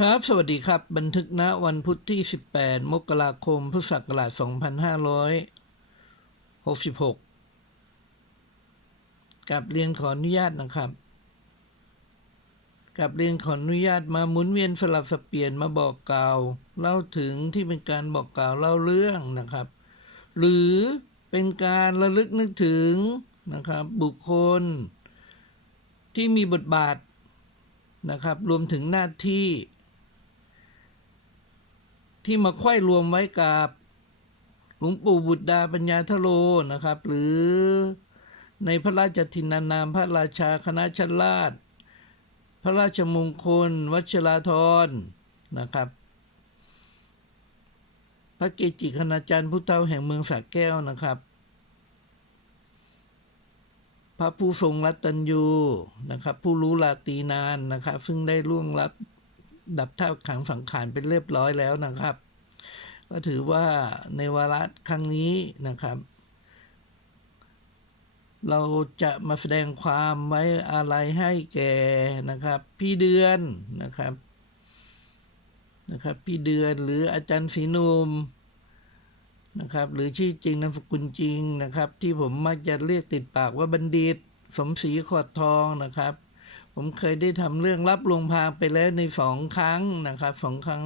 ครับ สวัสดีครับ บันทึกณวันพุธที่ 18 มกราคม พุทธศักราช 2566 กับเรียนขออนุญาตนะครับ กับเรียนขออนุญาตมาหมุนเวียนสลับสับเปลี่ยนมาบอกกล่าว เล่าถึงที่เป็นการบอกกล่าวเล่าเรื่องนะครับ หรือเป็นการระลึกนึกถึงนะครับ บุคคล ที่มีบทบาทนะครับ รวมถึงหน้าที่ ที่มาไข้รวมไว้กับหลวงปู่บุตรดาปัญญาทโลนะครับ หรือในพระราชทินานามพระราชาคณะชนราช พระราชมงคล วัชราธรนะครับ พระเกจิคณาจารย์พุทธเจ้าแห่งเมืองสระแก้วนะครับ พระผู้ทรงรัตตัญญูนะครับ ผู้รู้ลาตีนานนะครับ ซึ่งได้ล่วงรับ ดับท่าขังสังขารเป็นเรียบร้อยแล้วนะครับ ก็ถือว่าในวาระครั้งนี้นะครับ เราจะมาแสดงความไว้อะไรให้แก่นะครับ พี่เดือนนะครับนะครับ พี่เดือนหรืออาจารย์ศรีนุมนะครับหรือชื่อจริงนามสกุลจริงนะครับ ที่ผมมักจะเรียกติดปากว่าบัณฑิต สมศรีขอดทองนะครับ ผมเคยได้ทำเรื่องรับลวงพาไปแล้วในสองครั้งนะครับสองครั้ง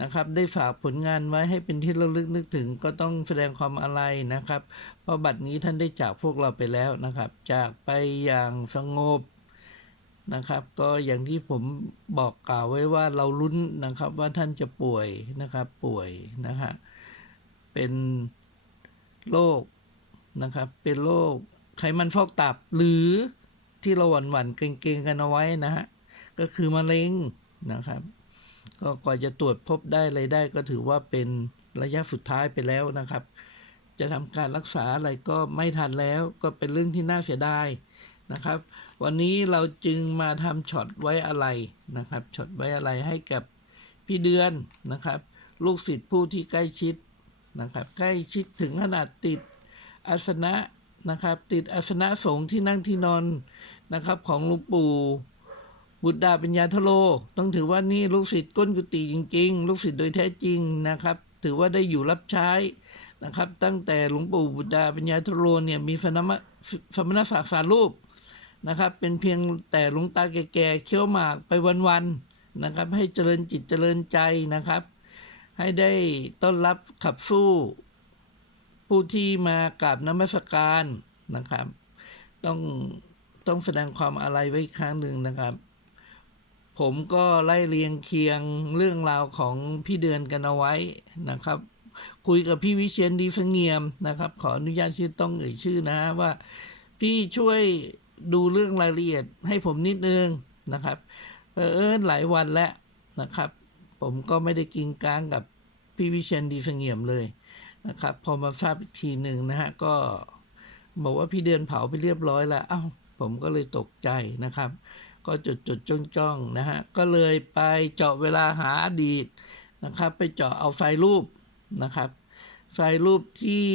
นะครับ ได้ฝากผลงานไว้ให้เป็นที่ระลึกนึกถึง ก็ต้องแสดงความอาลัยนะครับ เพราะบัดนี้ท่านได้จากพวกเราไปแล้วนะครับ จากไปอย่างสงบนะครับ ก็อย่างที่ผมบอกกล่าวไว้ว่าเราลุ้นนะครับว่าท่านจะป่วยนะครับป่วยนะฮะเป็นโรคนะครับ เป็นโรคไขมันฟอกตับหรือ ที่เราหวั่นหวั่นๆเกรงๆกันเอาไว้นะฮะก็คือมะเร็งนะครับ ก็กว่าจะตรวจพบได้อะไรได้ก็ถือว่าเป็นระยะสุดท้ายไปแล้วนะครับ จะทำการรักษาอะไรก็ไม่ทันแล้วก็เป็นเรื่องที่น่าเสียดายนะครับ วันนี้เราจึงมาทำช็อตไว้อะไรนะครับช็อตไว้อะไรให้กับพี่เดือนนะครับ ลูกศิษย์ผู้ที่ใกล้ชิดนะครับ ใกล้ชิดถึงขนาดติดอาสนะนะครับ ติดอาสนะสงฆ์ที่นั่งที่นอน นะครับ ของหลวงปู่บุตรดาปัญญาทโล ต้องถือว่านี่ลูกศิษย์ก้นกุฏิจริง ๆ ลูกศิษย์โดยแท้จริงนะครับ ถือว่าได้อยู่รับใช้นะครับ ตั้งแต่หลวงปู่บุตรดาปัญญาทโลเนี่ยมีสนมะสมณศักดิ์สารรูปนะครับ เป็นเพียงแต่หลวงตาแก่ๆเคี้ยวหมากไปวันๆนะครับ ให้เจริญจิตเจริญใจนะครับ ให้ได้ต้อนรับขับสู้ ผู้ที่มากราบนมัสการนะครับ ต้อง ต้องแสดงความอาลัยไว้อีกครั้งหนึ่งนะครับ ผมก็ไล่เรียงเคียงเรื่องราวของพี่เดือนกันเอาไว้นะครับ คุยกับพี่วิเชียนดีเสงียมนะครับ ขออนุญาตที่ต้องเอ่ยชื่อนะว่า พี่ช่วยดูเรื่องรายละเอียดให้ผมนิดนึงนะครับเออเอิญหลายวันแล้วนะครับ ผมก็ไม่ได้กินกลางกับพี่วิเชียนดีเสงียมเลยนะครับ พอมาทราบอีกทีหนึ่งนะฮะก็บอกว่าพี่เดือนเผาไปเรียบร้อยแล้วเอ้า ผมก็เลยตกใจนะครับ ก็จดจดจ้องจ้องนะฮะก็เลยไปเจาะเวลาหาอดีตนะครับ ไปเจาะเอาไฟล์รูปนะครับ ไฟล์รูปที่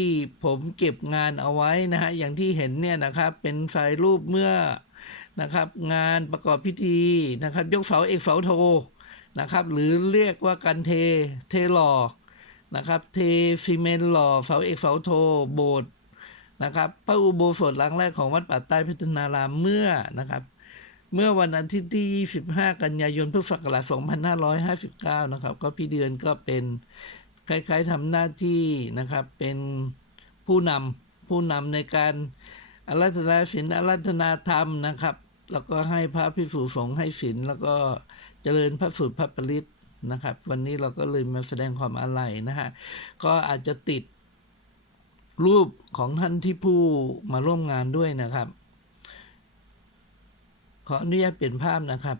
ผมเก็บงานเอาไว้นะฮะอย่างที่เห็นเนี่ยนะครับเป็นไฟล์รูปเมื่อนะครับงานประกอบพิธีนะครับ ยกเสาเอกเสาโทนะครับ หรือเรียกว่าการเทเทหล่อนะครับ เทซีเมนต์หล่อเสาเอกเสาโท โบสถ์ นะครับพระอุโบสถหลังแรกของวัดป่าใต้พัฒนารามเมื่อนะครับ เมื่อวันอาทิตย์ที่ 25 กันยายนพุทธศักราช2559 นะครับ ก็พี่เดือนก็เป็นคล้ายๆทำหน้าที่นะครับเป็นผู้นำผู้นำในการอารัธนาศีลอารัธนาธรรมนะครับ แล้วก็ให้พระพิสุสงฆ์ให้ศีลแล้วก็เจริญพระสุดพระปริตนะครับ วันนี้เราก็เลยมาแสดงความอาลัยนะฮะก็อาจจะติด รูปของท่านที่ผู้มาร่วมงานด้วยนะครับ ขออนุญาตเปลี่ยนภาพนะครับ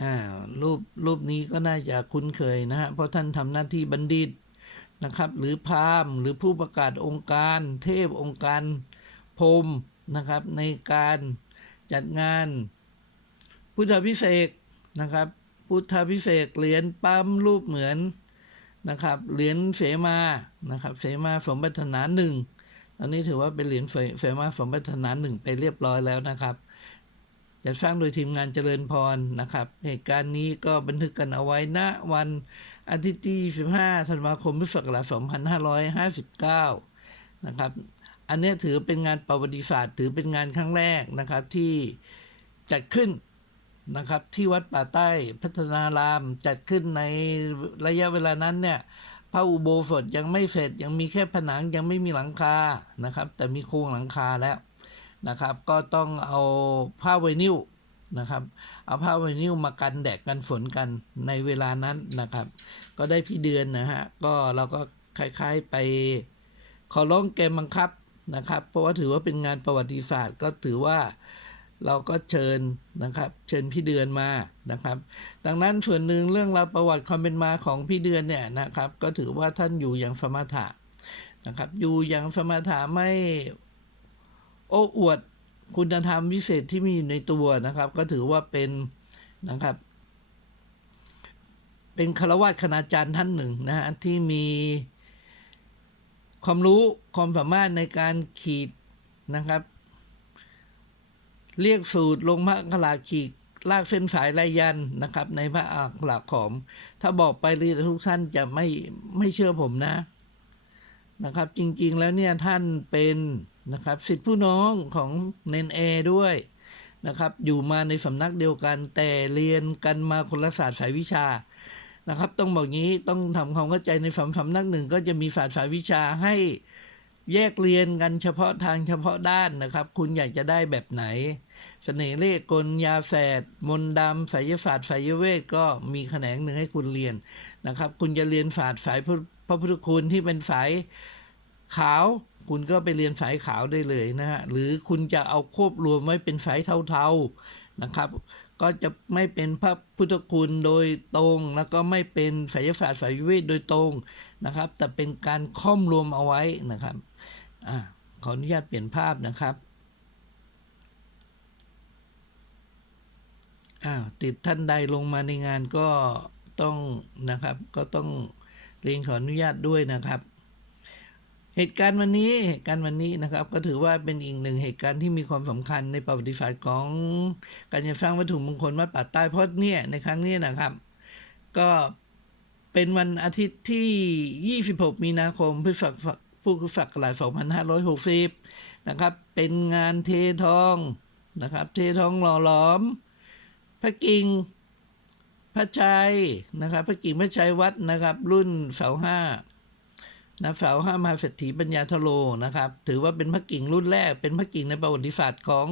อ่ารูปรูปนี้ก็น่าจะคุ้นเคยนะฮะเพราะท่านทำหน้าที่บัณฑิตนะครับ หรือพราหมณ์หรือผู้ประกาศองค์การ เทพองค์การพรมนะครับ ในการจัดงาน พุทธพิเศษนะครับ พุทธพิเศษเหรียญปั๊มรูปเหมือน นะครับเหรียญเสมานะครับเสมาสมบัตินาหนึ่งอันนี้ถือว่าเป็นเหรียญเฟมาสมบัตินาหนึ่งไปเรียบร้อยแล้วนะครับจัดสร้างโดยทีมงานเจริญพรนะครับ เหตุการณ์นี้ก็บันทึกกันเอาไว้ณวันอาทิตย์ที่25ธันวาคมพุทธศักราช2559 นะครับ อันนี้ถือเป็นงานประวัติศาสตร์ ถือเป็นงานครั้งแรกนะครับที่จัดขึ้น นะครับ ที่วัดป่าใต้พัฒนารามจัดขึ้นในระยะเวลานั้นเนี่ยพระอุโบสถยังไม่เสร็จยังมีแค่ผนังยังไม่มีหลังคานะครับ แต่มีโครงหลังคาแล้วนะครับ ก็ต้องเอาผ้าไวนิลนะครับเอาผ้าไวนิลมากันแดดกันฝนกันในเวลานั้นนะครับ ก็ได้พี่เดือนนะฮะก็เราก็คล้ายๆไปขอร้องแกบังคับนะครับ เพราะว่าถือว่าเป็นงานประวัติศาสตร์ก็ถือว่า เราก็เชิญนะครับ เชิญพี่เดือนมานะครับ ดังนั้นส่วนหนึ่งเรื่องราวประวัติความเป็นมาของพี่เดือนเนี่ยนะครับ ก็ถือว่าท่านอยู่อย่างสมถะนะครับ อยู่อย่างสมถะไม่โอ้อวดคุณธรรมวิเศษที่มีอยู่ในตัวนะครับ ก็ถือว่าเป็นนะครับ เป็นคารวะคณาจารย์ท่านหนึ่งนะฮะที่มีความรู้ความสามารถในการขีดนะครับ เรียกสูตรลงพระอักขระขีดลากเส้นสายลายยันนะครับ ในพระอักขระขอม ถ้าบอกไปเลยทุกท่านจะไม่ไม่เชื่อผมนะนะครับ จริงๆแล้วเนี่ยท่านเป็นนะครับสิทธิผู้น้องของเนนเอด้วยนะครับ อยู่มาในสำนักเดียวกันแต่เรียนกันมาคนละศาสตร์สายวิชานะครับ ต้องบอกงี้ต้องทำความเข้าใจในสำสำนักหนึ่งก็จะมีศาสตร์สายวิชาให้ แยกเรียนกันเฉพาะทางเฉพาะด้านนะครับ คุณอยากจะได้แบบไหนเสน่ห์เลขกลยาแฝดมนต์ดำไสยศาสตร์ไสยเวทก็มีแขนงหนึ่งให้คุณเรียนนะครับ คุณจะเรียนศาสตร์สายพระพุทธคุณที่เป็นสายขาวคุณก็ไปเรียนสายขาวได้เลยนะฮะหรือคุณจะเอาควบรวมไว้เป็นสายเทาๆนะครับ ก็จะไม่เป็นพระพุทธคุณโดยตรง แล้วก็ไม่เป็นไสยศาสตร์ไสยเวทโดยตรงนะครับ แต่เป็นการค่อมรวมเอาไว้นะครับ อ่าขออนุญาตเปลี่ยนภาพนะครับอ้าวติดท่านใดลงมาในงานก็ต้องนะครับ ก็ต้องเรียนขออนุญาตด้วยนะครับ เหตุการณ์วันนี้เหตุการณ์วันนี้นะครับ ก็ถือว่าเป็นอีกหนึ่งเหตุการณ์ที่มีความสำคัญในประวัติศาสตร์ของการจะสร้างวัตถุมงคลวัดป่าใต้เพราะเนี่ยในครั้งนี้นะครับ ก็เป็นวันอาทิตย์ที่ 26 มีนาคมพุทธศักราช พุทธศักราช2560 นะครับ เป็นงานเททองนะครับ เททองหล่อหลอม พระกิ่งพระชัยนะครับ พระกิ่งพระชัยวัดนะครับ รุ่นเสาห้านะเสาห้ามาเศรษฐีปัญญาทโลนะครับ ถือว่าเป็นพระกิ่งรุ่นแรก เป็นพระกิ่งในประวัติศาสตร์ของ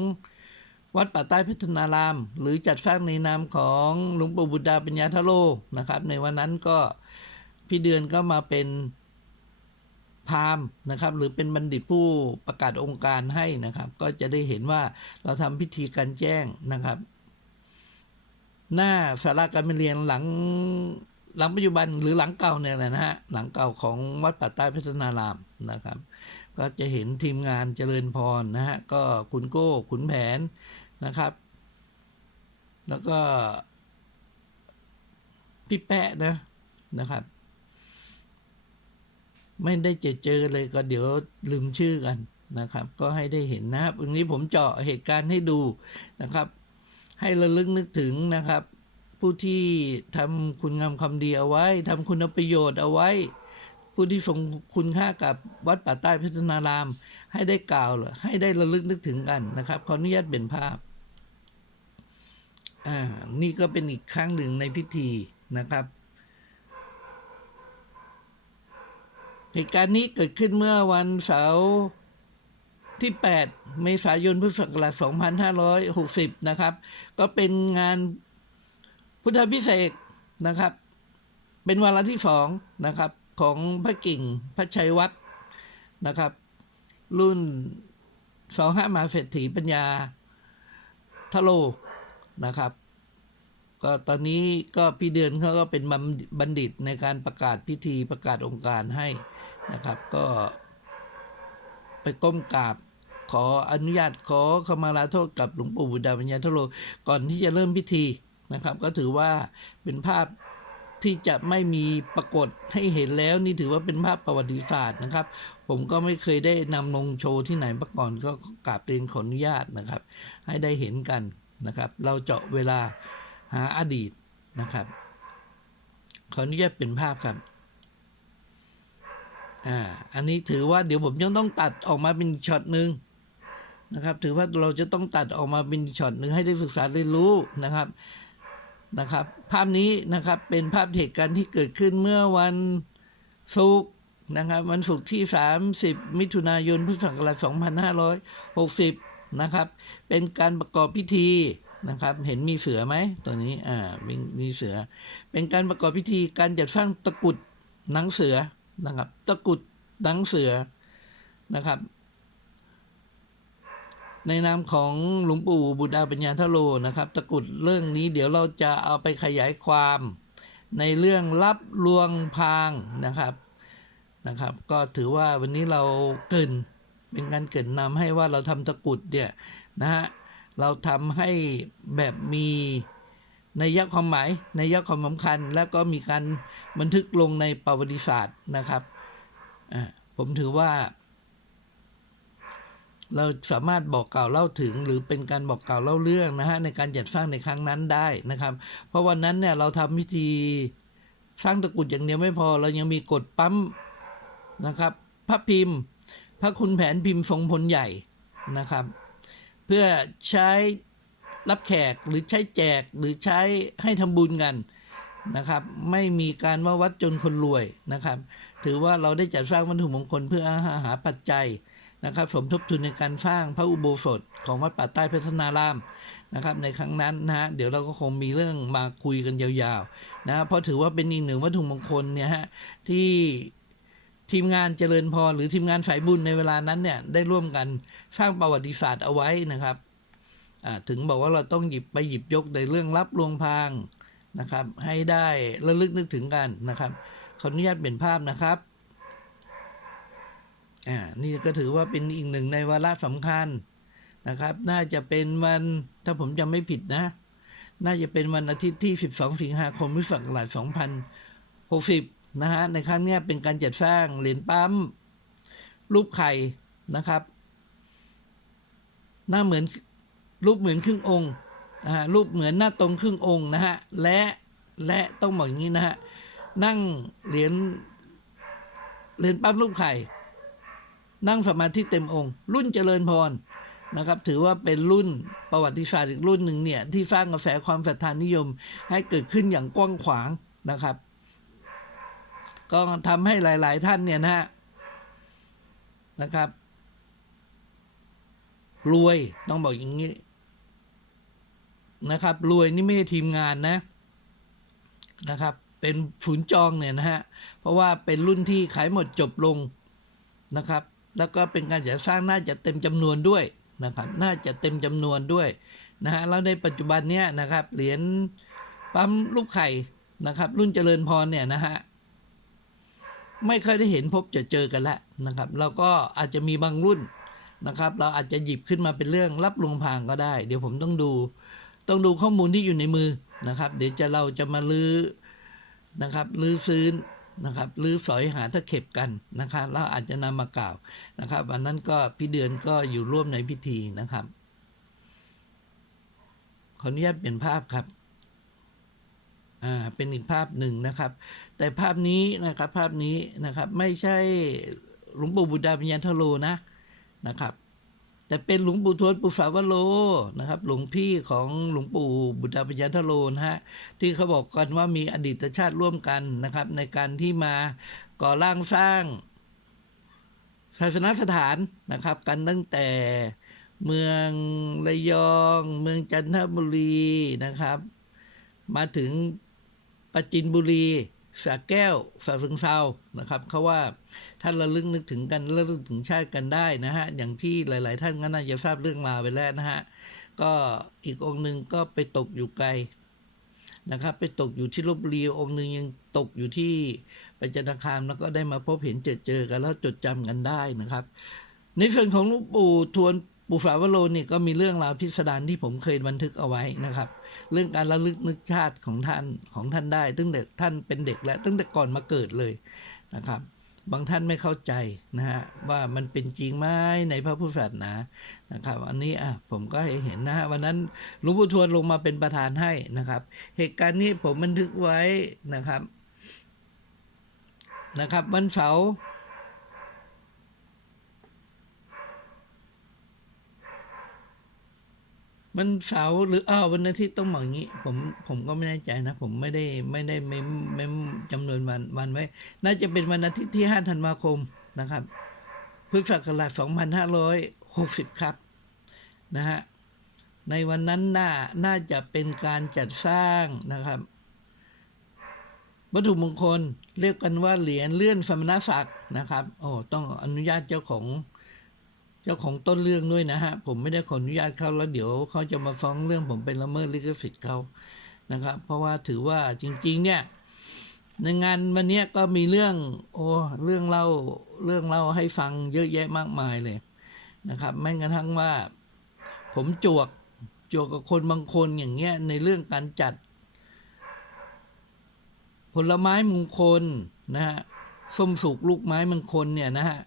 วัดป่าใต้พัฒนาราม หรือจัดสร้างในนามของหลวงปู่บุตรดาปัญญาทโลนะครับ ในวันนั้นก็พี่เดือนก็มาเป็น พราหมณ์นะครับหรือเป็นบัณฑิตผู้ประกาศองค์การให้นะครับ ก็จะได้เห็นว่าเราทำพิธีการแจ้งนะครับ หน้าสาราการเรียนหลังหลังปัจจุบันหรือหลังเก่าเนี่ยแหละนะฮะหลังเก่าของวัดป่าใต้พัฒนารามนะครับ ก็จะเห็นทีมงานเจริญพรนะฮะก็คุณโก้ขุนแผนนะครับ แล้วก็พี่แปะนะนะครับ ไม่ได้เจอเจอเลยก็เดี๋ยวลืมชื่อกันนะครับ ก็ให้ได้เห็นนะครับวันนี้ผมเจาะเหตุการณ์ให้ดูนะครับ ให้ระลึกนึกถึงนะครับ ผู้ที่ทำคุณงามความดีเอาไว้ทำคุณประโยชน์เอาไว้ ผู้ที่ทรงคุณค่ากับวัดป่าใต้พัฒนาราม ให้ได้กล่าวให้ได้ระลึกนึกถึงกันนะครับขออนุญาตเป็นภาพอ่านี่ก็เป็นอีกครั้งหนึ่งในพิธีนะครับ เหตุการณ์นี้เกิดขึ้นเมื่อวันเสาร์ที่ 8 เมษายนพุทธศักราช2560 นะครับ ก็เป็นงานพุทธพิเศษนะครับ เป็นวาระที่สองนะครับ ของพระกิ่งพระชัยวัดนะครับ รุ่นสองห้ามาเศรษฐีปัญญาทะโลนะครับ ก็ตอนนี้ก็พี่เดือนเขาก็เป็นบัณฑิตในการประกาศพิธีประกาศองค์การให้ นะครับ ก็ไปก้มกราบขออนุญาตขอขมาลาโทษกับหลวงปู่บุดาปัญญาทโลก่อนที่จะเริ่มพิธีนะครับ ก็ถือว่าเป็นภาพที่จะไม่มีปรากฏให้เห็นแล้วนี่ถือว่าเป็นภาพประวัติศาสตร์นะครับ ผมก็ไม่เคยได้นำลงโชว์ที่ไหนมาก่อนก็กราบเรียนขออนุญาตนะครับ ให้ได้เห็นกันนะครับ เราเจาะเวลาหาอดีตนะครับ ขออนุญาตเป็นภาพครับ อ่า อันนี้ถือว่าเดี๋ยวผมยังต้องตัดออกมาเป็นช็อตหนึ่งนะครับ ถือว่าเราจะต้องตัดออกมาเป็นช็อตหนึ่งให้ได้ศึกษาเรียนรู้นะครับนะครับ ภาพนี้นะครับเป็นภาพเหตุการณ์ที่เกิดขึ้นเมื่อวันศุกร์นะครับวันศุกร์ที่ 30 มิถุนายนพุทธศักราช2560 นะครับ เป็นการประกอบพิธีนะครับ เห็นมีเสือไหมตัวนี้อ่ามีมีเสือ เป็นการประกอบพิธีการจัดสร้างตะกุดหนังเสือ นะครับ ตะกุดหนังเสือนะครับ ในนามของหลวงปู่บุตรดาปัญญาทโลนะครับ ตะกุดเรื่องนี้เดี๋ยวเราจะเอาไปขยายความในเรื่องรับลวงพางนะครับนะครับ ก็ถือว่าวันนี้เราเกินเป็นการเกินนำให้ว่าเราทำตะกุดเนี่ยนะฮะเราทำให้แบบมี ในยะความหมายในยะความสำคัญ แล้วก็มีการบันทึกลงในประวัติศาสตร์นะครับผมถือว่า เราสามารถบอกกล่าวเล่าถึง หรือเป็นการบอกกล่าวเล่าเรื่องนะฮะในการจัดสร้างในครั้งนั้นได้นะครับ เพราะวันนั้นเนี่ยเราทำพิธีสร้างตะกุดอย่างเดียวไม่พอ เรายังมีกดปั๊มนะครับพระพิมพ์ พระคุณแผนพิมพ์ทรงพลใหญ่นะครับ เพื่อใช้ รับแขกหรือใช้แจกหรือใช้ให้ทำบุญกันนะครับ ไม่มีการว่าวัดจนคนรวยนะครับ ถือว่าเราได้จัดสร้างวัตถุมงคลเพื่อหาหาปัจจัยนะครับ สมทบทุนในการสร้างพระอุโบสถของวัดป่าใต้พัฒนารามนะครับ ในครั้งนั้นนะฮะเดี๋ยวเราก็คงมีเรื่องมาคุยกันยาวๆนะเพราะถือว่าเป็นอีกหนึ่งวัตถุมงคลเนี่ยฮะที่ทีมงานเจริญพรหรือทีมงานสายบุญในเวลานั้นเนี่ยได้ร่วมกันสร้างประวัติศาสตร์เอาไว้นะครับ ถึงบอกว่าเราต้องหยิบไปหยิบยกในเรื่องรับลวงพางนะครับ ให้ได้ระลึกนึกถึงกันนะครับขออนุญาตเปลี่ยนภาพนะครับอ่านี่ก็ถือว่าเป็นอีกหนึ่งในวาระสำคัญนะครับ น่าจะเป็นวันถ้าผมจำไม่ผิดนะ น่าจะเป็นวันอาทิตย์ที่ 12 สิงหาคมพุทธศักราช2060 นะฮะ ในครั้งนี้เป็นการจัดสร้างเหรียญปั๊มรูปไข่นะครับ หน้าเหมือน รูปเหมือนครึ่งองค์นะฮะรูปเหมือนหน้าตรงครึ่งองค์นะฮะและและต้องบอกอย่างนี้นะฮะนั่งเหรียญเหรียญปั๊มรูปไข่นั่งสมาธิเต็มองค์ รุ่นเจริญพรนะครับ ถือว่าเป็นรุ่นประวัติศาสตร์อีกรุ่นหนึ่งเนี่ย ที่สร้างกระแสความศรัทธานิยม ให้เกิดขึ้นอย่างกว้างขวางนะครับ ก็ทำให้หลาย ๆ ท่านเนี่ยนะฮะนะครับ รวยต้องบอกอย่างนี้ นะครับรวยนี่ไม่ใช่ทีมงานนะนะครับ เป็นฝูนจองเนี่ยนะฮะเพราะว่าเป็นรุ่นที่ขายหมดจบลงนะครับ แล้วก็เป็นการจัดสร้างน่าจะเต็มจำนวนด้วยนะครับ น่าจะเต็มจำนวนด้วยนะฮะแล้วในปัจจุบันเนี้ยนะครับเหรียญปั๊มลูกไข่นะครับ รุ่นเจริญพรเนี่ยนะฮะไม่เคยได้เห็นพบจะเจอกันแล้วนะครับเราก็อาจจะมีบางรุ่นนะครับ เราอาจจะหยิบขึ้นมาเป็นเรื่องรับลวงพางก็ได้ เดี๋ยวผมต้องดู ต้องดูข้อมูลที่อยู่ในมือนะครับ เดี๋ยวจะเราจะมาลื้อนะครับลื้อฟื้นนะครับลื้อสอยหาตะเข็บกันนะครับแล้วอาจจะนำมากล่าวนะครับวันนั้นก็พี่เดือนก็อยู่ร่วมในพิธีนะครับ ขออนุญาตเปลี่ยนภาพครับอ่าเป็นอีกภาพหนึ่งนะครับ แต่ภาพนี้นะครับภาพนี้นะครับไม่ใช่หลวงปู่บุตรดาปัญญาทโลนะนะครับ แต่เป็นหลวงปู่ทวดปุสาวโลนะครับ หลวงพี่ของหลวงปู่บุตรปัญญาทโลนะฮะที่เขาบอกกันว่ามีอดีตชาติร่วมกันนะครับ ในการที่มาก่อร่างสร้างศาสนสถานนะครับ กันตั้งแต่เมืองระยอง เมืองจันทบุรีนะครับ มาถึงปราจินบุรี สระแก้วสระสึงเซานะครับเขาว่าท่านระลึกนึกถึงกันระลึกถึงชาติกันได้นะฮะ อย่างที่หลาย ๆ ท่านก็น่าจะทราบเรื่องราวไปแล้วนะฮะ ก็อีกองค์หนึ่งก็ไปตกอยู่ไกลนะครับ ไปตกอยู่ที่ลบบุรีองค์หนึ่งยังตกอยู่ที่ปัจจนาคามแล้วก็ได้มาพบเห็นเจอเจอกันแล้วจดจำกันได้นะครับ ในส่วนของหลวงปู่ทวน ปู่ฝาวโรนี่ก็มีเรื่องราวพิสดารที่ผมเคยบันทึกเอาไว้นะครับ เรื่องการระลึกนึกชาติของท่านของท่านได้ ตั้งแต่ท่านเป็นเด็กและตั้งแต่ก่อนมาเกิดเลยนะครับ บางท่านไม่เข้าใจนะฮะว่ามันเป็นจริงไหมในพระพุทธศาสนานะครับ อันนี้อะผมก็เห็นนะฮะวันนั้นหลวงปู่ทวดลงมาเป็นประธานให้นะครับ เหตุการณ์นี้ผมบันทึกไว้นะครับนะครับ วันเสาร์ วันเสาร์หรืออ้าววันอาทิตย์ต้องบอกอย่างนี้ ผมผมก็ไม่แน่ใจนะ ผมไม่ได้ไม่ได้เมมเมมจำนวนวันวันไว้ น่าจะเป็นวันอาทิตย์ที่ 5 ธันวาคมนะครับพุทธศักราช2560 ครับนะฮะในวันนั้นน่าน่าจะเป็นการจัดสร้างนะครับ วัตถุมงคลเรียกกันว่าเหรียญเลื่อนสมณศักดิ์นะครับโอ้ต้องอนุญาตเจ้าของ จ้าของต้นเรื่องด้วยนะฮะ ผมไม่ได้ขออนุญาตเขาแล้วเดี๋ยวเขาจะมาฟ้องเรื่องผมเป็นละเมิดลิขสิทธิ์เขานะครับ เพราะว่าถือว่าจริง ๆ เนี่ยในงานวันนี้ก็มีเรื่อง โอ้เรื่องเล่าเรื่องเล่าให้ฟังเยอะแยะมากมายเลยนะครับแม้กระทั่งว่า ผมจวกจวกกับคนบางคนอย่างเงี้ยในเรื่องการจัด ผลไม้มงคลนะฮะส้มสุกลูกไม้มงคลเนี่ยนะฮะ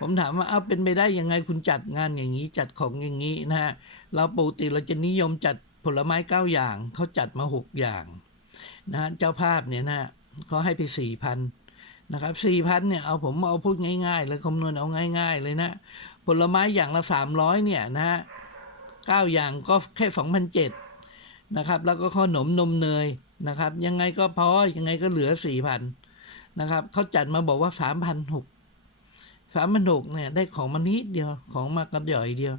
ผมถามว่าเอาเป็นไปได้ยังไงคุณจัดงานอย่างนี้จัดของอย่างนี้นะฮะเราปกติเราจะนิยมจัดผลไม้เก้าอย่างเขาจัดมาหกอย่างนะฮะเจ้าภาพเนี่ยนะฮะเขาให้ไปสี่พันนะครับสี่พันเนี่ยเอาผมเอาพูดง่ายๆเลยคำนวณเอาง่าย ๆ เลยนะ ผลไม้อย่างละสามร้อยเนี่ยนะฮะเก้าอย่างก็แค่สองพันเจ็ดนะครับ แล้วก็ขนมนมเนยนะครับ ยังไงก็พอยังไงก็เหลือสี่พันนะครับเขาจัดมาบอกว่าสามพันหก สามพันหกเนี่ยได้ของมานิดเดียวของมากระย่อยเดียว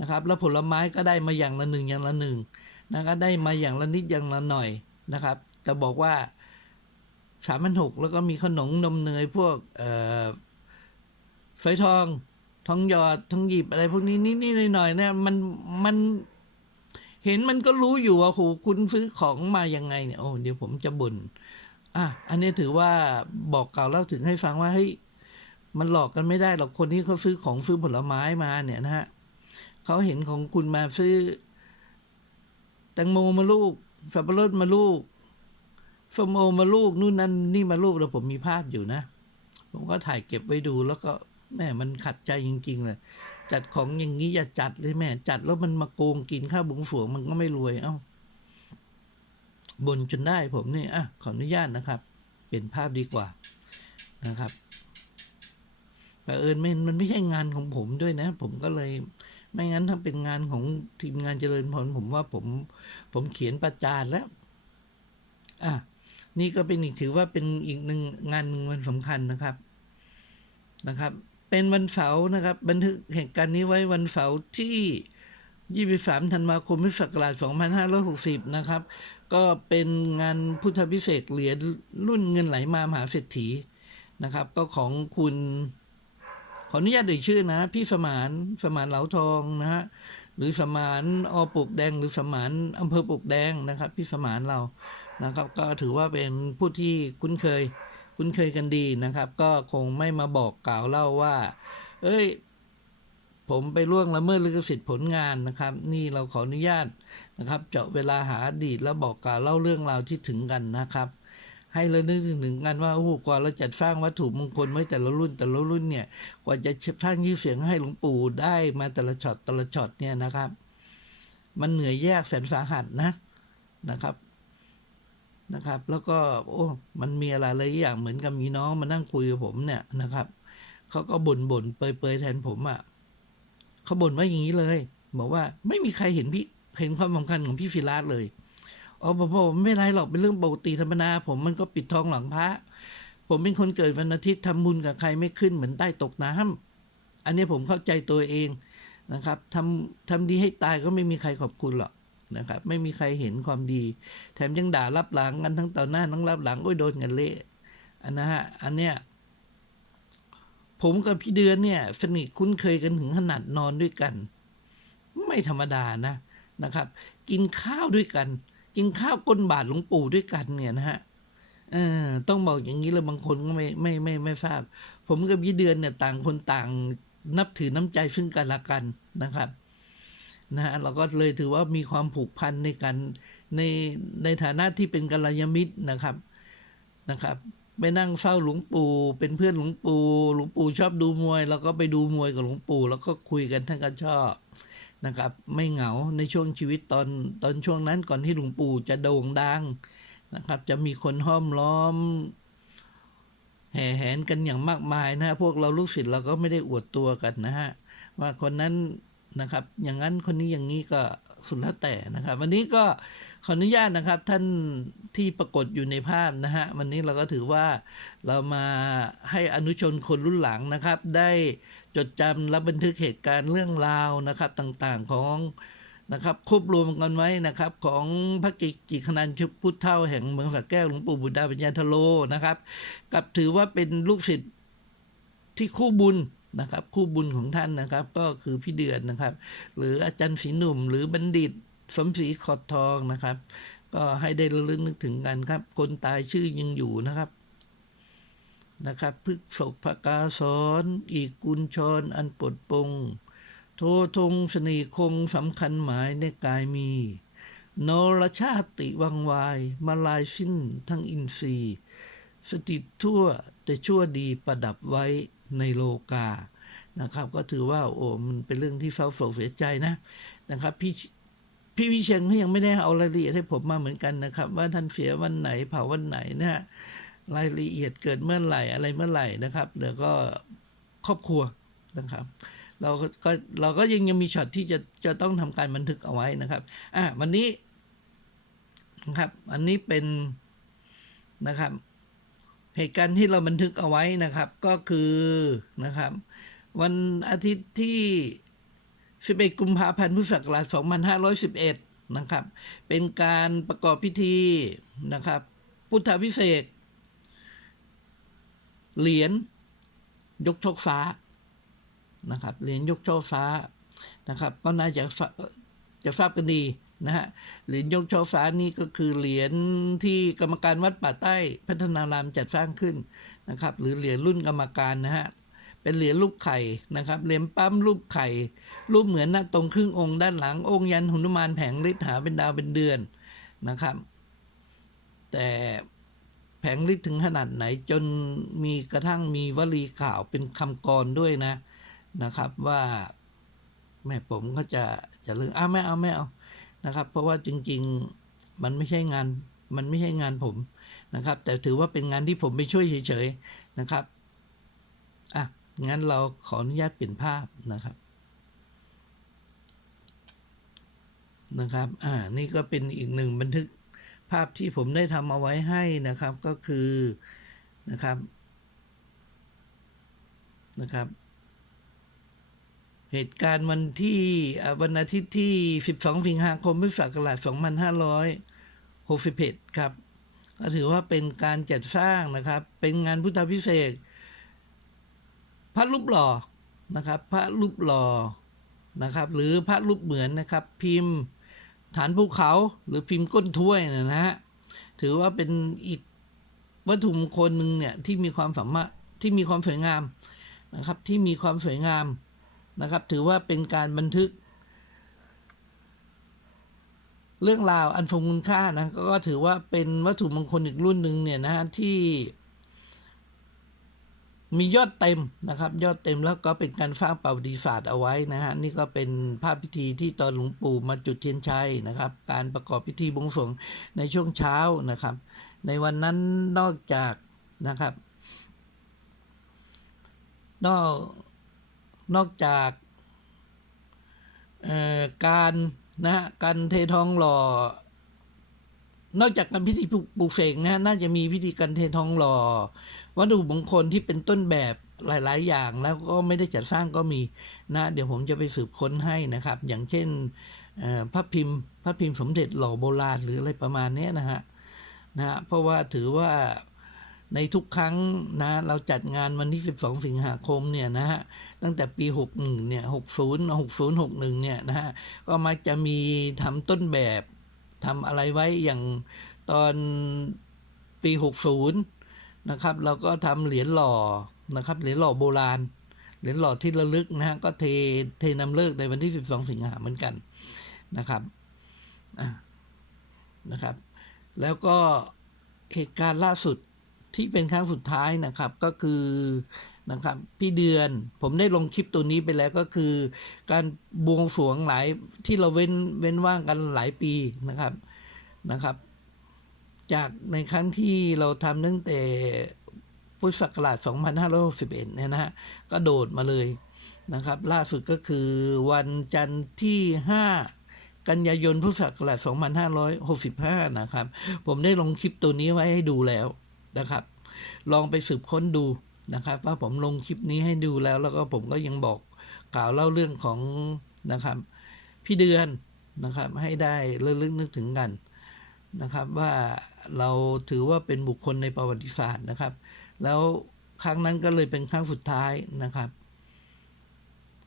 นะครับ แล้วผลไม้ก็ได้มาอย่างละหนึ่งอย่างละหนึ่งนะครับได้มาอย่างละนิดอย่างละหน่อยนะครับแต่บอกว่าสามพันหกแล้วก็มีขนมนมเนยพวกเอ่อฝอยทองทองหยอดทองหยิบอะไรพวกนี้นิดๆหน่อยๆเนี่ยมันมันเห็นมันก็รู้อยู่ว่าโหคุณซื้อของมายังไงเนี่ยโอ้เดี๋ยวผมจะบน่นอะอันนี้ถือว่าบอกกล่าวเล่าถึงให้ฟังว่าเฮ้ย มันหลอกกันไม่ได้หรอกคนที่เขาซื้อของซื้อผลไม้มาเนี่ยนะฮะเขาเห็นของคุณมาซื้อแตงโมมาลูกสับปะรดมาลูกส้มโอมาลูกนู่นนั่นนี่มาลูกแล้วผมมีภาพอยู่นะ ผมก็ถ่ายเก็บไว้ดูแล้วก็แม่มันขัดใจจริง ๆ เลย จัดของอย่างนี้อย่าจัดเลยแม่ จัดแล้วมันมาโกงกินข้าวบุงฝวงมันก็ไม่รวยเอ้าบนจนได้ผมนี่อะขออนุญาตนะครับ เป็นภาพดีกว่านะครับ แต่เอิญไม่มันไม่ใช่งานของผมด้วยนะ ผมก็เลย ไม่งั้นถ้าเป็นงานของทีมงานเจริญพรผมว่าผม ผมเขียนประจานแล้ว อะนี่ก็เป็นอีกถือว่าเป็นอีกหนึ่งงานหนึ่งวันสำคัญนะครับนะครับ เป็นวันเสาร์นะครับ บันทึกเหตุการณ์นี้ไว้วันเสาร์ที่ 23 ธันวาคมพุทธศักราช 2560 นะครับ ก็เป็นงานพุทธพิเศษเหรียญรุ่นเงินไหลมามหาเศรษฐีนะครับ ก็ของคุณ ขออนุญาตเอ่ยชื่อนะ พี่สมานสมานเหลาทองนะฮะหรือสมานอปลูกแดง หรือสมานอำเภอปลูกแดงนะครับ พี่สมานเรานะครับ ก็ถือว่าเป็นผู้ที่คุ้นเคย คุ้นเคยกันดีนะครับ ก็คงไม่มาบอกกล่าวเล่าว่า เอ้ย ผมไปล่วงละเมิดลิขสิทธิ์ผลงานนะครับ นี่เราขออนุญาตนะครับ เจาะเวลาหาอดีตแล้วบอกกล่าวเล่าเรื่องราวที่ถึงกันนะครับ ให้เรานึกถึงกันว่าโอ้โหกว่าเราจัดสร้างวัตถุมงคลไว้แต่ละรุ่นแต่ละรุ่นเนี่ย กว่าจะสร้างชื่อเสียงให้หลวงปู่ได้มาแต่ละช็อตแต่ละช็อตเนี่ยนะครับ มันเหนื่อยแยากแสนสาหัสนะนะครับนะครับ แล้วก็โอ้มันมีอะไรหลายอย่างเหมือนกับมีน้องมานั่งคุยกับผมเนี่ยนะครับเขาก็บ่นบ่นเปยเปยแทนผมอะ่ะเขาบ่นว่าอย่างนี้เลย บอกว่าไม่มีใครเห็นพี่เห็นความสำคัญของพี่ฟิลาสเลย อ๋อผมบอกว่าไม่ไรหรอกเป็นเรื่องปกติธรรมดาผมมันก็ปิดทองหลังพระ ผมเป็นคนเกิดวันอาทิตย์ทำบุญกับใครไม่ขึ้นเหมือนใต้ตกน้ำอันนี้ผมเข้าใจตัวเองนะครับทำทำดีให้ตายก็ไม่มีใครขอบคุณหรอกนะครับ ไม่มีใครเห็นความดี แถมยังด่ารับหลังกันทั้งต่อหน้าทั้งรับหลังโอ้ยโดนกันเละอันนะฮะอันเนี้ยผมกับพี่เดือนเนี่ยสนิทคุ้นเคยกันถึงขนาดนอนด้วยกัน ไม่ธรรมดานะนะครับ กินข้าวด้วยกัน กินข้าวก้นบาทหลวงปู่ด้วยกันเนี่ยนะฮะเออต้องบอกอย่างนี้เลยบางคนก็ไม่ไม่ไม่ไม่ทราบ ผมกับพี่เดือนเนี่ยต่างคนต่างนับถือน้ำใจซึ่งกันและกันนะครับนะฮะเราก็เลยถือว่ามีความผูกพันในการในในฐานะที่เป็นกัลยาณมิตรนะครับนะครับไปนั่งเฝ้าหลวงปู่เป็นเพื่อนหลวงปู่หลวงปู่ชอบดูมวยเราก็ไปดูมวยกับหลวงปู่ แล้วก็คุยกันท่านก็ชอบ นะครับ ไม่เหงาในช่วงชีวิตตอนตอนช่วงนั้นก่อนที่หลวงปู่จะโด่งดังนะครับ จะมีคนห้อมล้อม แห่แหนกันอย่างมากมายนะฮะพวกเราลูกศิษย์เราก็ไม่ได้อวดตัวกันนะฮะว่าคนนั้นนะครับ อย่างนั้นคนนี้อย่างนี้ก็สุดแล้วแต่นะครับ วันนี้ก็ขออนุญาตนะครับท่านที่ปรากฏอยู่ในภาพนะฮะวันนี้เราก็ถือว่าเรามาให้อนุชนคนรุ่นหลังนะครับ ได้ จดจำและบันทึกเหตุการณ์เรื่องราวนะครับต่างๆของนะครับควบรวมกันไว้นะครับของพระกิจิคนันชุพุทธเท่าแห่งเมืองสระแก้วหลวงปู่บุตรดาปัญญาทโลนะครับกับถือว่าเป็นลูกศิษย์ที่คู่บุญนะครับ คู่บุญของท่านนะครับ ก็คือพี่เดือนนะครับ หรืออาจารย์ศรีหนุ่ม หรือบัณฑิตสมศรีขอดทองนะครับ ก็ให้ได้ระลึกนึกถึงกันครับ คนตายชื่อยังอยู่นะครับ นะครับพึกษกพกาสอนอีกกุลชรอันปดปง โททงสนีคงสำคัญหมายในกายมี โนรชาติวังวาย มาลายสิ้นทั้งอินทรีย์ สติทั่วแต่ชั่วดีประดับไว้ในโลกานะครับ ก็ถือว่าโอ้มันเป็นเรื่องที่เศร้าโศกเสียใจนะนะครับพี่พี่วิเชียงเขายังไม่ได้เอารายละเอียดให้ผมมาเหมือนกันนะครับ ว่าท่านเสียวันไหนเผาวันไหนนะฮะ รายละเอียดเกิดเมื่อไหร่อะไรเมื่อไหร่นะครับเดี๋ยวก็ครอบครัวนะครับเราก็เราก็ยังยังมีช็อตที่จะจะต้องทำการบันทึกเอาไว้นะครับอะวันนี้นะครับอันนี้เป็นนะครับเหตุการณ์ที่เราบันทึกเอาไว้นะครับก็คือนะครับ วันอาทิตย์ที่ 11 กุมภาพันธ์พุทธศักราช 2511 นะครับ เป็นการประกอบพิธีนะครับ พุทธพิเศษ เหรียญยกโชคฟ้านะครับเหรียญยกโชคฟ้านะครับก็น่าจะทราจะทราบกันดีนะฮะเหรียญยกโชคฟ้านี่ก็คือเหรียญที่กรรมการวัดป่าใต้พัฒนารามจัดสร้างขึ้นนะครับหรือเหรียญรุ่นกรรมการนะฮะเป็นเหรียญรูปไข่นะครับเหรียญปั๊มรูปไข่ รูปเหมือนหน้าตรงครึ่งองค์ด้านหลังองค์ยันหุนุมานแผงฤทธิ์หาเป็นดาวเป็นเดือนนะครับ แต่ แผงฤทธิ์ถึงขนาดไหนจนมีกระทั่งมีวลีข่าวเป็นคำกรด้วยนะนะครับว่าแม่ผมก็จะจะเลือกอ้าไม่เอาไม่เอานะครับ เพราะว่าจริงๆมันไม่ใช่งานมันไม่ใช่งานผมนะครับ แต่ถือว่าเป็นงานที่ผมไปช่วยเฉยๆนะครับอะงั้นเราขออนุญาตเปลี่ยนภาพนะครับนะครับ อ่า นี่ก็เป็นอีกหนึ่งบันทึก ภาพที่ผมได้ทำเอาไว้ให้นะครับก็คือนะครับนะครับ เหตุการณ์วันที่วันอาทิตย์ที่ 12 สิงหาคมพุทธศักราช2561ครับ ก็ถือว่าเป็นการจัดสร้างนะครับ เป็นงานพุทธพิเศษพระรูปหล่อนะครับ พระรูปหล่อนะครับ หรือพระรูปเหมือนนะครับ พิมพ์ ฐานภูเขาหรือพิมพ์ก้นถ้วยนะนะฮะถือว่าเป็นอีกวัตถุมงคลหนึ่งเนี่ยที่มีความสามารถที่มีความสวยงามนะครับที่มีความสวยงามนะครับ ถือว่าเป็นการบันทึก เรื่องราวอันทรงคุณค่านะก็ถือว่าเป็นวัตถุมงคลอีกรุ่นหนึ่งเนี่ยนะฮะที่ มียอดเต็มนะครับ ยอดเต็มแล้วก็เป็นการสร้างประวัติศาสตร์เอาไว้นะฮะนี่ก็เป็นภาพพิธีที่ตอนหลวงปู่มาจุดเทียนชัยนะครับ การประกอบพิธีบวงสรวงในช่วงเช้านะครับ ในวันนั้นนอกจากนะครับ นอกนอกจากเอ่อการนะฮะการเททองหล่อนอกจากการพิธีปลูกเสกนะฮะน่าจะมีพิธีการเททองหล่อ วัตถุมงคลที่เป็นต้นแบบหลาย ๆ อย่างแล้วก็ไม่ได้จัดสร้างก็มีนะเดี๋ยวผมจะไปสืบค้นให้นะครับ อย่างเช่นพระพิมพ์พระพิมพ์สมเด็จหล่อโบราณหรืออะไรประมาณนี้นะฮะนะฮะเพราะว่าถือว่าในทุกครั้งนะเราจัดงานวันที่ 12 สิงหาคมเนี่ยนะฮะตั้งแต่ปี 61 เนี่ย 60 60 61 เนี่ยนะฮะก็มักจะมีทำต้นแบบทำอะไรไว้อย่างตอนปี 60 นะครับ เราก็ทำเหรียญหล่อนะครับ เหรียญหล่อโบราณ เหรียญหล่อที่ระลึกนะฮะก็เทเทนำเลิกในวันที่ 12 สิงหาเหมือนกันนะครับนะครับ แล้วก็เหตุการณ์ล่าสุดที่เป็นครั้งสุดท้ายนะครับก็คือนะครับพี่เดือนผมได้ลงคลิปตัวนี้ไปแล้วก็คือ การบวงสรวงหลายที่เราเว้นเว้นว่างกันหลายปีนะครับนะครับ จากในครั้งที่เราทำตั้งแต่พุทธศักราช 2561 เนี่ยนะฮะก็โดดมาเลยนะครับ ล่าสุดก็คือวันจันทร์ที่ 5 กันยายนพุทธศักราช 2565 นะครับ ผมได้ลงคลิปตัวนี้ไว้ให้ดูแล้วนะครับ ลองไปสืบค้นดูนะครับ ว่าผมลงคลิปนี้ให้ดูแล้ว แล้วก็ผมก็ยังบอกกล่าวเล่าเรื่องของนะครับ พี่เดือนนะครับ ให้ได้เลึกนึกถึงกัน นะครับว่าเราถือว่าเป็นบุคคลในประวัติศาสตร์นะครับ แล้วครั้งนั้นก็เลยเป็นครั้งสุดท้ายนะครับ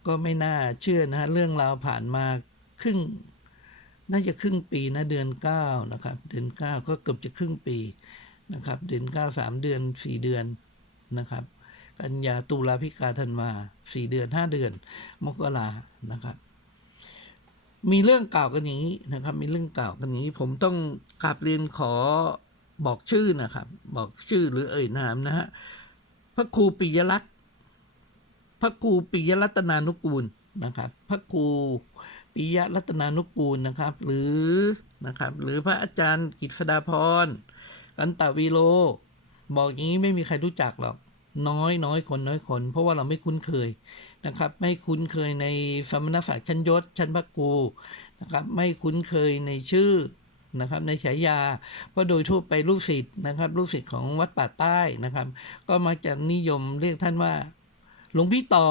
ก็ไม่น่าเชื่อนะฮะเรื่องราวผ่านมาครึ่ง น่าจะครึ่งปีนะเดือนเก้านะครับเดือนเก้าก็เกือบจะครึ่งปีนะครับ เดือนเก้าสามเดือนสี่เดือนนะครับ กันยาตุลาพิกาธันวาสี่เดือนห้าเดือน มกรานะครับ มีเรื่องกล่าวกันอย่างนี้นะครับ มีเรื่องกล่าวกันอย่างนี้ ผมต้อง กราบเรียนขอบอกชื่อนะครับ บอกชื่อหรือเอ่ยนามนะฮะพระครูปิยลักษณ์พระครูปิยรัตนานุกูลนะครับ พระครูปิยรัตนานุกูลนะครับ หรือนะครับ หรือพระอาจารย์กิษดาพรกันตวีโล บอกอย่างนี้ไม่มีใครรู้จักหรอกน้อยน้อยคนน้อยคน เพราะว่าเราไม่คุ้นเคยนะครับ ไม่คุ้นเคยในสมณศักดิ์ชั้นยศชั้นพระครูนะครับ ไม่คุ้นเคยในชื่อ นะครับในฉายาเพราะโดยทั่วไปลูกศิษย์นะครับลูกศิษย์ของวัดป่าใต้นะครับ ก็มักจะนิยมเรียกท่านว่าหลวงพี่ต่อ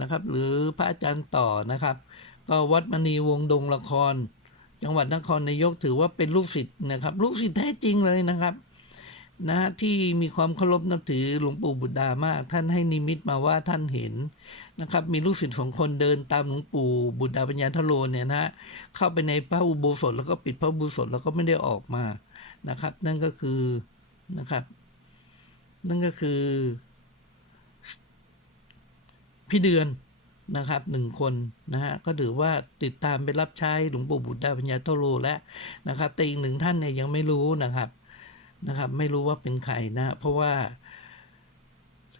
นะครับ หรือพระอาจารย์ต่อนะครับ ก็วัดมณีวงดงละคร จังหวัดนครนายกถือว่าเป็นลูกศิษย์นะครับ ลูกศิษย์แท้จริงเลยนะครับ นะฮะที่มีความเคารพนับถือหลวงปู่บุตรดามาก ท่านให้นิมิตมาว่าท่านเห็นนะครับ มีลูกศิษย์ของคนเดินตามหลวงปู่บุตรดาปัญญาทโลเนี่ยนะฮะเข้าไปในพระอุโบสถแล้วก็ปิดพระอุโบสถแล้วก็ไม่ได้ออกมานะครับ นั่นก็คือนะครับ นั่นก็คือ พี่เดือนนะครับหนึ่งคนนะฮะก็ถือว่าติดตามไปรับใช้หลวงปู่บุตรดาปัญญาโตโลแล้วนะครับ แต่อีกหนึ่งท่านเนี่ยยังไม่รู้นะครับ นะครับ ไม่รู้ว่าเป็นใครนะ เพราะว่า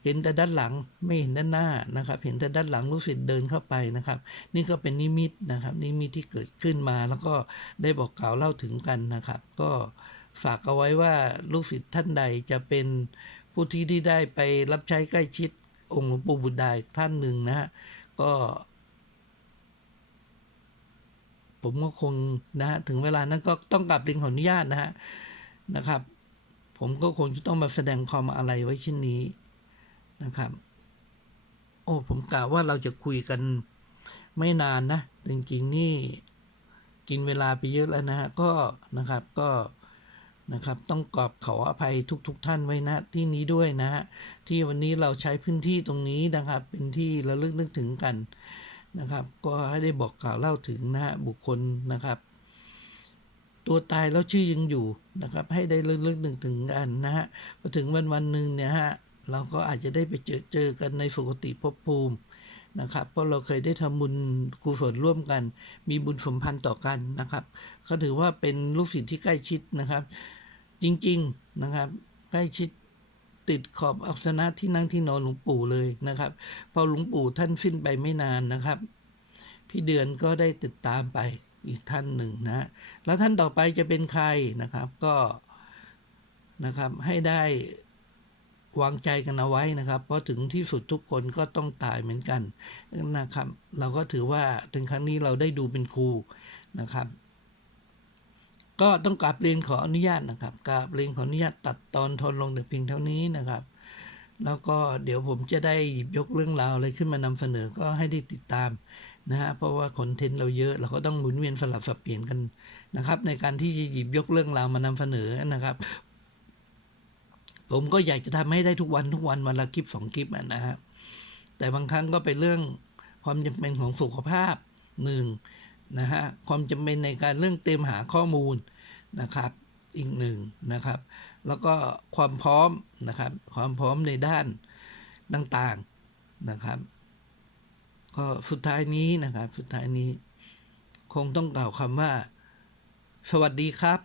เห็นแต่ด้านหลังไม่เห็นด้านหน้านะครับ เห็นแต่ด้านหลังลูกศิษย์เดินเข้าไปนะครับ นี่ก็เป็นนิมิตนะครับ นิมิตที่เกิดขึ้นมา แล้วก็ได้บอกกล่าวเล่าถึงกันนะครับ ก็ฝากเอาไว้ว่าลูกศิษย์ท่านใดจะเป็นผู้ที่ที่ได้ไปรับใช้ใกล้ชิดองค์หลวงปู่บุตรดาท่านหนึ่งนะฮะก็ ผมก็คงนะฮะถึงเวลานั้นก็ต้องกลับเรียนขออนุญาตนะฮะนะครับ ผมก็คงจะต้องมาแสดงความอะไรไว้เช่นนี้นะครับ โอ้ผมกล่าวว่าเราจะคุยกันไม่นานนะ จริงๆนี่กินเวลาไปเยอะแล้วนะฮะก็นะครับก็นะครับ ต้องกอบขออภัยทุกๆทท่านไว้นะที่นี้ด้วยนะฮะที่วันนี้เราใช้พื้นที่ตรงนี้นะครับ เป็นที่ระลึกนึกถึงกันนะครับ ก็ให้ได้บอกกล่าวเล่าถึงนะฮะบุคคลนะครับ ตัวตายแล้วชื่อยังอยู่นะครับ ให้ได้ระลึกนึกถึงกันนะฮะพอถึงวันวันหนึ่งเนี่ยฮะเราก็อาจจะได้ไปเจอเจอกันในสุคติภพภูมินะครับเพราะเราเคยได้ทำบุญกุศลร่วมกัน มีบุญสมพันธ์ต่อกันนะครับก็ถือว่าเป็นลูกศิษย์ที่ใกล้ชิดนะครับ จริงๆนะครับ ใกล้ชิดติดขอบอัสนะที่นั่งที่นอนหลวงปู่เลยนะครับ พอหลวงปู่ท่านสิ้นไปไม่นานนะครับ พี่เดือนก็ได้ติดตามไป อีกท่านหนึ่งนะ แล้วท่านต่อไปจะเป็นใครนะครับก็นะครับให้ได้วางใจกันเอาไว้นะครับ เพราะถึงที่สุดทุกคนก็ต้องตายเหมือนกันนะครับ เราก็ถือว่าถึงครั้งนี้เราได้ดูเป็นครูนะครับ ก็ต้องกราบเรียนขออนุญาตนะครับกราบเรียนขออนุญาตตัดตอนทนลงแต่เพียงเท่านี้นะครับ แล้วก็เดี๋ยวผมจะได้หยิบยกเรื่องราวอะไรขึ้นมานำเสนอก็ให้ได้ติดตาม นะฮะเพราะว่าคอนเทนต์เราเยอะเราก็ต้องหมุนเวียนสลับสับเปลี่ยนกันนะครับ ในการที่จะหยิบยกเรื่องราวมานำเสนอนะครับ ผมก็อยากจะทำให้ได้ทุกวันทุกวันวันละคลิปสองคลิปนะฮะแต่บางครั้งก็เป็นเรื่องความจำเป็นของสุขภาพหนึ่งนะฮะความจำเป็นในการเรื่องเตรียมหาข้อมูลนะครับ อีกหนึ่งนะครับ แล้วก็ความพร้อมนะครับ ความพร้อมในด้านต่างๆนะครับ ก็สุดท้ายนี้นะครับ สุดท้ายนี้ คงต้องกล่าวคำว่า สวัสดีครับ